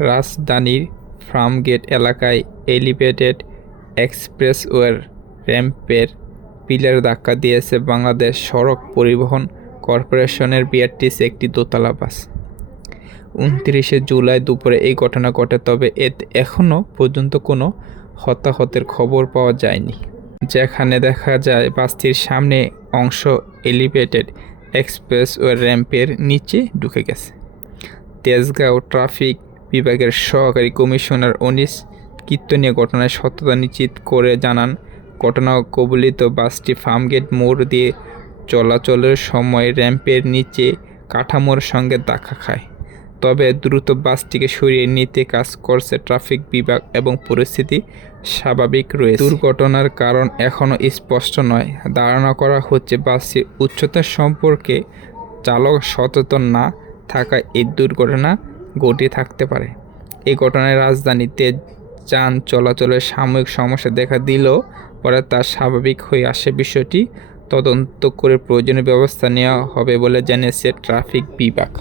রাজধানীর ফার্মগেট এলাকায় elevated এক্সপ্রেসওয়ের র্যাম্পের pillar ধাক্কা দিয়েছে বাংলাদেশ সড়ক পরিবহন কর্পোরেশনের বিআরটিসি একটি দোতলা বাস। উনত্রিশে জুলাই দুপুরে এই ঘটনা ঘটে, তবে এতে এখনও পর্যন্ত কোনো হতাহতের খবর পাওয়া যায়নি। যেখানে দেখা যায়, বাসটির সামনে অংশ এলিভেটেড এক্সপ্রেসওয়ে র্যাম্পের নিচে ঢুকে গেছে। তেজগাঁও ট্রাফিক বিভাগের সহকারী কমিশনার অনিশ কীর্তনীয় ঘটনায় সত্যতা নিশ্চিত করে জানান, ঘটনা কবলিত বাসটি ফার্মগেট মোড় দিয়ে চলাচলের সময় র্যাম্পের নিচে কাঠামোর সঙ্গে ধাক্কা খায়। তবে দ্রুত বাসটিকে সরিয়ে নিতে কাজ করছে ট্রাফিক বিভাগ এবং পরিস্থিতি স্বাভাবিক রয়েছে। দুর্ঘটনার কারণ এখনও স্পষ্ট নয়। ধারণা করা হচ্ছে বাসটির উচ্চতা সম্পর্কে চালক সচেতন না থাকায় এই দুর্ঘটনা ঘটে থাকতে পারে। এই ঘটনায় রাজধানীতে যান চলাচলের সাময়িক সমস্যা দেখা দিলেও পরে তা স্বাভাবিক হয়ে আসে বিষয়টি। তদন্ত করে প্রয়োজনীয় ব্যবস্থা নেওয়া হবে বলে জানিয়েছে ট্রাফিক বিভাগ।